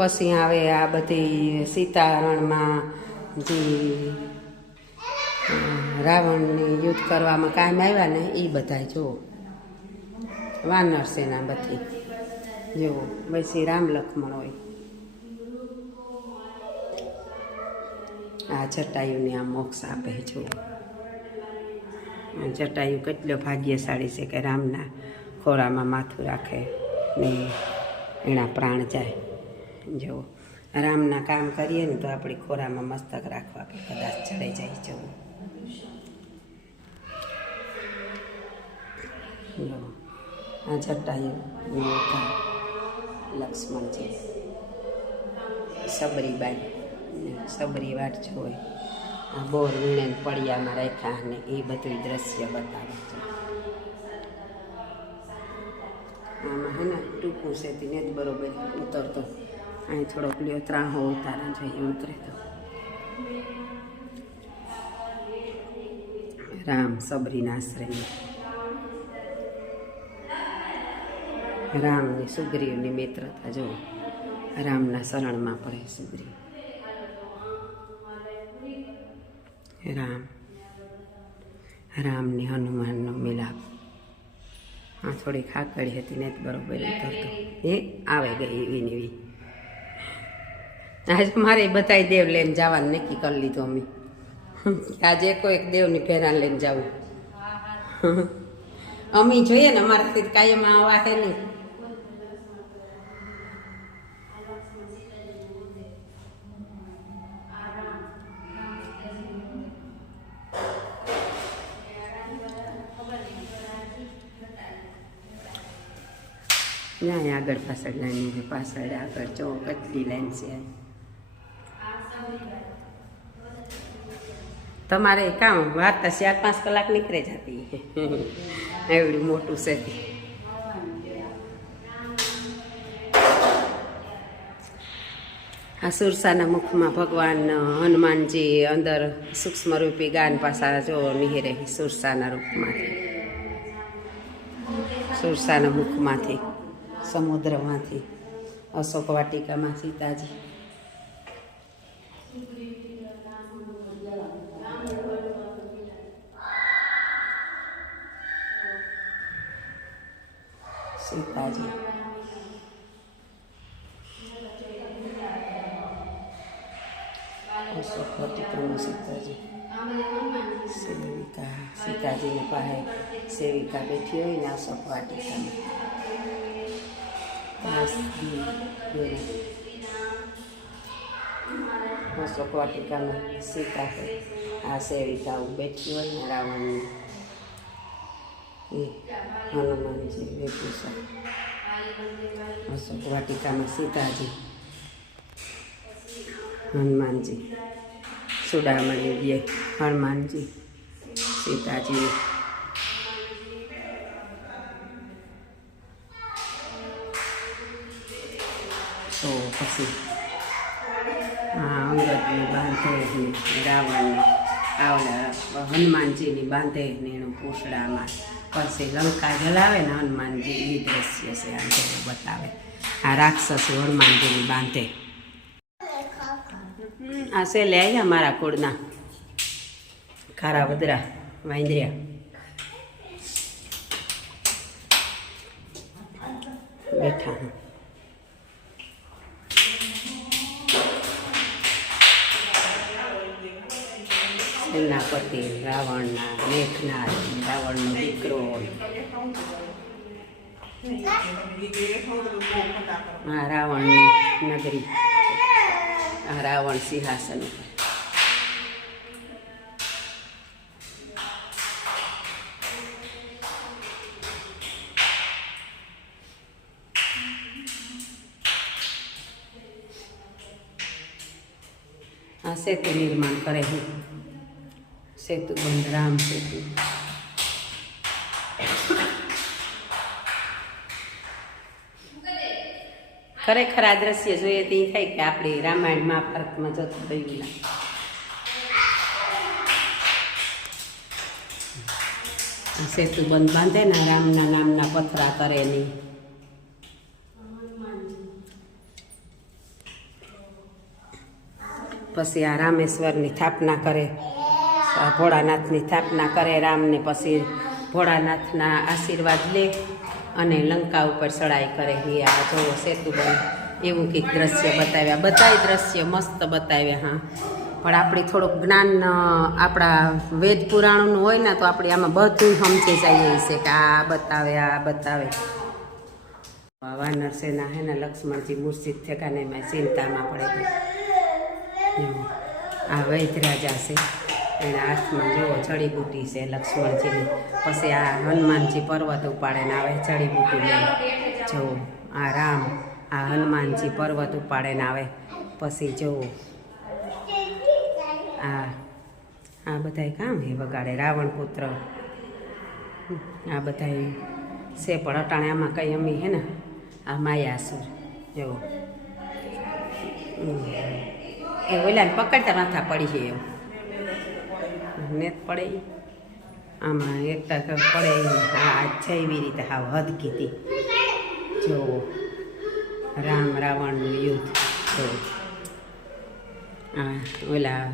પછી આવે આ બધી સીતારણમાં જે રાવણને યુદ્ધ કરવામાં કામ આવ્યા ને એ બધા જુઓ વાનર સેના બધી જુઓ પછી રામ લક્ષ્મણ હોય. આ જટાયુને આ મોક્ષ આપે જુઓ. જટાયુ કેટલો ભાગ્યશાળી છે કે રામના ખોળામાં માથું રાખે ને એના પ્રાણ જાય. જુઓ રામના કામ કરીએ ને તો આપણી ખોરામાં મસ્તક રાખવા કે કદાચ ચડાઈ જાય. જવું આ જટાયુ લક્ષ્મણજી સબરીબાઈ સબરી વાટ જોઈ આ બોર વીણે પડિયામાં રાખ્યા ને એ બધું દ્રશ્ય બતાવે છે. આમાં હે ને ટૂંકું છે તેને જ બરોબર ઉતરતો. અહીં થોડોક લ્યો ત્રાહો ઉતારા જોઈએ ઉતરે તો. રામ સબરીના આશ્રય રામની સુગ્રીવની મિત્રતા જો રામના શરણમાં પડે સુગ્રીવ. રામની હનુમાનનો મિલાપ. હા થોડી ખાકડી હતી ને જ બરોબર ઉતરતો. એ આવે ગઈ એવી ને એવી. આજે મારે બધાય દેવ લઈને જવાનું નક્કી કરી લીધું અમે. આજે કોઈક દેવની ફેરાન લઈને જવું. અમે જોઈએ ને અમારાથી કાયમ આવા છે ને. ત્યાં આગળ પાછળ લાઈન છે. પાછળ આગળ જો કેટલી લાઈન છે. તમારે કામ વાર્તા 4-5 કલાક નીકળે જતી એવડું મોટું છે. આ સુરસાના મુખમાં ભગવાન હનુમાનજી અંદર સૂક્ષ્મ રૂપી ગાન પાસા જો નિહરે સુરસાના રૂપમાંથી, સુરસાના મુખમાંથી, સમુદ્રમાંથી, અશોક વાટિકામાં સીતાજી. સીતાજી અશોક વાટિકામાં સીતાજી. સેવિકા સીતાજીને પાસે સેવિકા બેઠી હોય ને અશોક વાટિકામાં. અશોક વાટિકામાં સીતા આ સેવિકાઓ બેઠી હોય ને રાવણની એ હનુમાનજી વેભૂષણ. અશોક વાટિકામાં સીતાજી, હનુમાનજી, સુડામણી બે હનુમાનજી, સીતાજી. તો પછી અંગદને બાંધે રાવણને આવડા હનુમાનજીની બાંધે ને એનું પૂછડામાં પછી લંકા જલાવે ને હનુમાનજી એ દ્રશ્ય છે આ જેવું બતાવે. આ રાક્ષસી હનુમાનજીની બાંધે. આ છે લે આવ્યા મારા કુળના ખારા વધરા વાંદર્યા. બેઠા સેનાપતિ રાવણના મેઘનાથ, રાવણનો દીકરો. આ રાવણની નગરી, આ રાવણ સિંહાસન. આ સેતુ નિર્માણ કરે છે. સેતુ બંધ, રામ સેતુ. ખરેખર આ દ્રશ્ય જોઈએ તે થાય કે આપણી રામાયણ મહાભારતમાં જતું થયું. સેતુ બંધ બાંધે ને રામના નામના પથરા કરે નહીં. પછી આ રામેશ્વરની સ્થાપના કરે, ભોળાનાથની સ્થાપના કરે રામને, પછી ભોળાનાથના આશીર્વાદ લે અને લંકા ઉપર ચડાઈ કરે. એ આ જોવો સેતુ બને એવું કંઈક દ્રશ્ય બતાવ્યા. બધાય દ્રશ્ય મસ્ત બતાવ્યા. હા, પણ આપણી થોડુંક જ્ઞાન આપણા વેદ પુરાણોનું હોય ને તો આપણે આમાં બધું સમજી જઈએ છે કે આ બતાવે આ બતાવે. વાનર સેના હે ને લક્ષ્મણજી મૂર્છિત થયા ને એમાં ચિંતામાં પડે ગઈ. આ વૈદ્યરાજા છે, એના હાથમાં જુઓ જડીબુટી છે લક્ષ્મણજીની. પછી આ હનુમાનજી પર્વત ઉપાડે ને આવે જડીબુટી લે. જુઓ આ રામ, આ હનુમાનજી પર્વત ઉપાડે ને આવે. પછી જુઓ આ બધાય કામ હે વગાડે. રાવણ પુત્ર આ બધાય છે, પણ અટાણે આમાં કંઈ અમી હે ને આ માયાસુર એવો એ ઓલાને પકડતા માથા પડી છે એવું ને પડે આમાં એકતા પડે. આ છે એવી રીતે હાવ હદ કીધી. જો રામ રાવણનું યુદ્ધ. જો આ ઓલા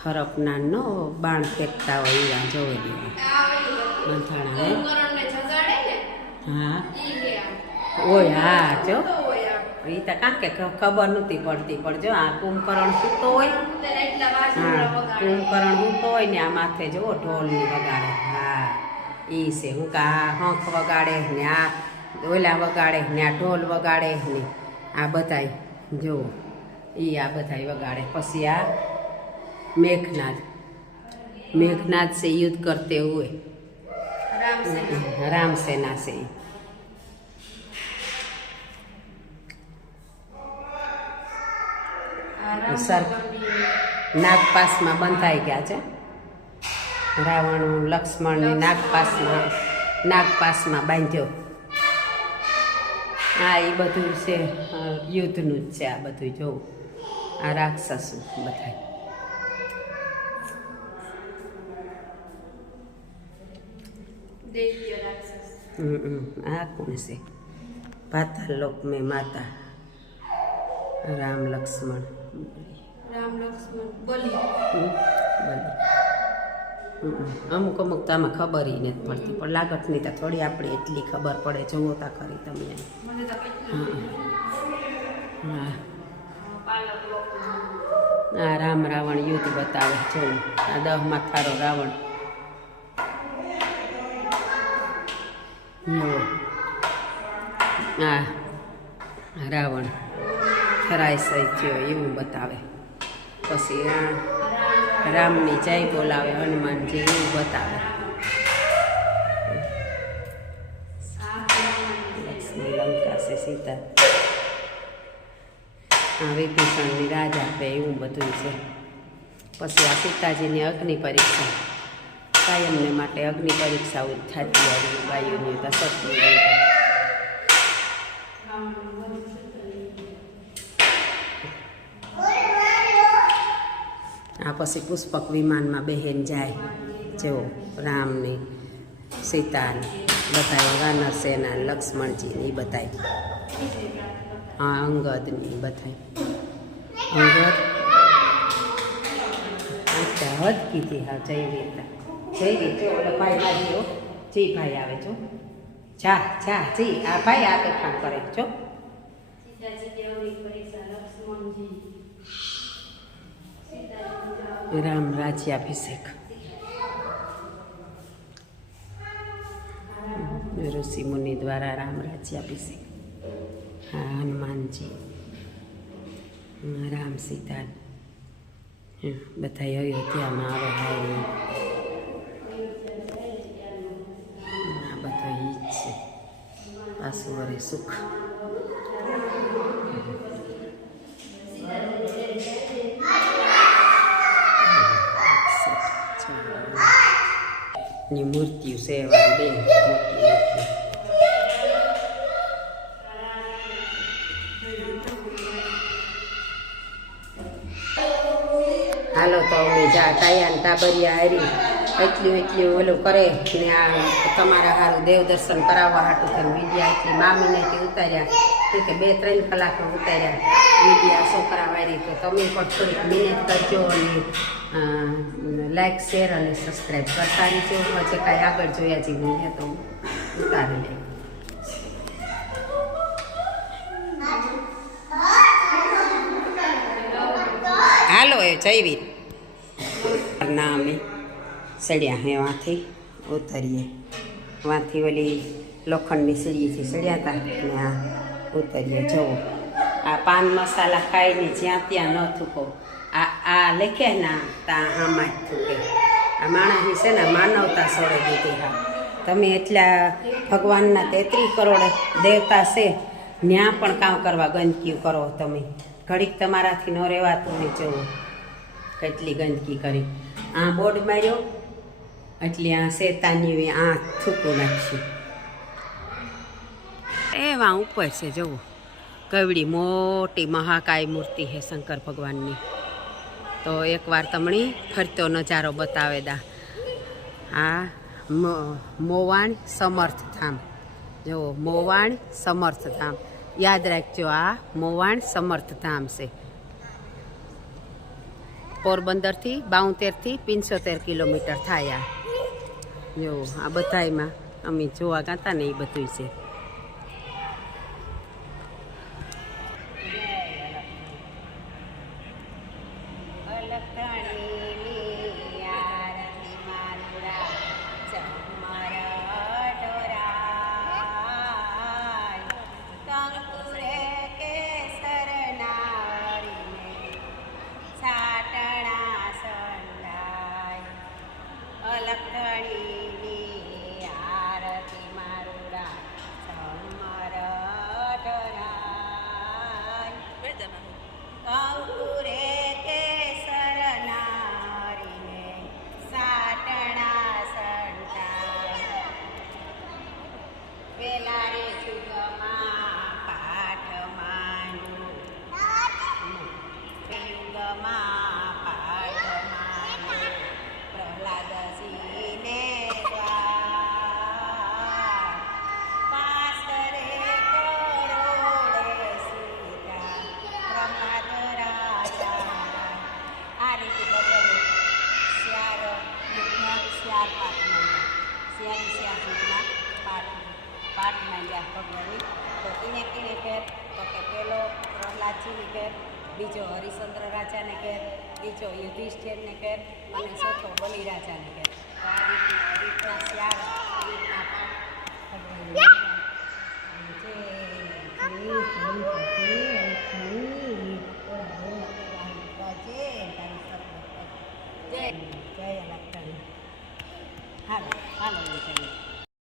હરપના નો બાણ ફેંકતા હોય એવા જોઈ દેવા મંથાણા. હા ઓય હા જો એ તો કાં કે ખબર નહોતી પડતી, પણ જો આ કુંભકરણ સૂતો હોય, હા કુંભકરણ સૂતો હોય ને આ માથે જુઓ ઢોલની વગાડે. હા એ છે હું કે આ હંખ વગાડે ને આ ઓલા વગાડે ને આ ઢોલ વગાડે ને આ બધાય જુઓ એ આ બધાય વગાડે. પછી આ મેઘનાદ से युद्ध करते हुए राम सेना से. સર નાગપાસમાં બંધાઈ ગયા છે. રાવણ લક્ષ્મણને નાગપાસમાં બાંધ્યો. હા એ બધું છે યુદ્ધનું જ છે આ બધું. જોવું આ રાક્ષસો બધા. આ કોણ છે? પાતાલ લોક મેં માતા રામ લક્ષ્મણ બલી. અમુક તો આમાં ખબર નથી પડતી, પણ લાગત નહીં તો થોડી આપણે એટલી ખબર પડે. જુઓ તા ખરી તમે. હા આ રામ રાવણ યુદ્ધ બતાવે. જોવું આ 10 માથારો રાવણ. આ રાવણ થરાય થયો એવું બતાવે. પછી આ રામની જય બોલાવે હનુમાનજી એવું બતાવે. લક્ષ્મી લંકા છે સીતા. આ વિભીષણની રાજ આપે એવું બધું છે. પછી આ સીતાજીની અગ્નિ પરીક્ષા, કાયમને માટે અગ્નિ પરીક્ષાઓ થતી આવી ગાયોની તો સત્ય. આ પછી પુષ્પક વિમાનમાં બહેન જાય. જેવો રામની સીતાને બધાય વાનર સેના લક્ષ્મણજીની બધાય. હા અંગદની બધાય. અંગદ હદ કીધી. હા જઈ રીતના જઈ ગઈ. જો ઓલો ભાઈ બાજુ જી ભાઈ આવે છો. જા જા જી આ ભાઈ આ તોફાન કરે છો. રામ રાજ્યાભિષેક. ઋષિ મુનિ દ્વારા રામ રાજ્યાભિષેક. હા હનુમાનજી, રામ સીતા બધા અયોધ્યામાં આવે. હાય આ બધા ઈ જ છે. પાછું વરે સુખ. ની મૂર્તિઓ સેવા બે મોટી. હાલો તો અમે જા ટાયા ટાબરિયા હારી એટલી ઓલું કરે ને આ તમારા સારું દેવ દર્શન કરાવવા હાટું થઈને વિડીયા એટલી મામીને ઉતાર્યા. કે 2-3 કલાક ઉતાર્યા વિડીયા. ગયા છોકરા વાળી, તો તમે પણ થોડીક મહેનત કરજો અને લાઈક શેર અને સબસ્ક્રાઈબ કરતા રહીજો. પછી કાંઈ આગળ જોયા જેવું છે તો ઉતારી લે. હાલો એ જયવીર ના અમે સડ્યા હે વાંથી ઉતરીએ. વાંથી ઓલી લોખંડની સીડીથી સડ્યા હતા ને આ ઉતરીએ. જવો આ પાન મસાલા ખાઈને જ્યાં ત્યાં ન થૂકો. આ લખે ના ત્યાં આમાં જ થૂકે. આ માણસની છે ને માનવતા સડે દીધી. હા તમે એટલા ભગવાનના 33 કરોડ દેવતા છે, ત્યાં પણ કામ કરવા ગંદકી કરો તમે. ઘડીક તમારાથી ન રહેવાતું ને જવો કેટલી ગંદકી કરી. આ બોર્ડ માર્યો એટલે આ શેતાની આ થૂકું નાખશું. એવા ઉપર છે જવો કવડી મોટી મહાકાય મૂર્તિ છે શંકર ભગવાનની. તો એકવાર તમને ફરતો નજારો બતાવે દા. આ મોવાણ સમર્થ ધામ જુઓ, મોવાણ સમર્થ ધામ યાદ રાખજો. આ મોવાણ સમર્થ ધામ છે. પોરબંદરથી 72થી 75 કિલોમીટર થાય. જો આ બધામાં અમે જોવા ગાતા ને એ બધું છે. પાઠ માંગ્યા ભગવાને. તો એને કેને ઘેર તો કે પેલો પ્રહલાદજીને ઘેર, બીજો હરિશ્ચંદ્ર રાજાને ઘેર, બીજો યુધિષ્ઠિરને ઘેર અને ચોથો બલિ રાજાને ઘેર. તો આ રીતના શ્યાર રીતના જય લખન. હાલો હાલો.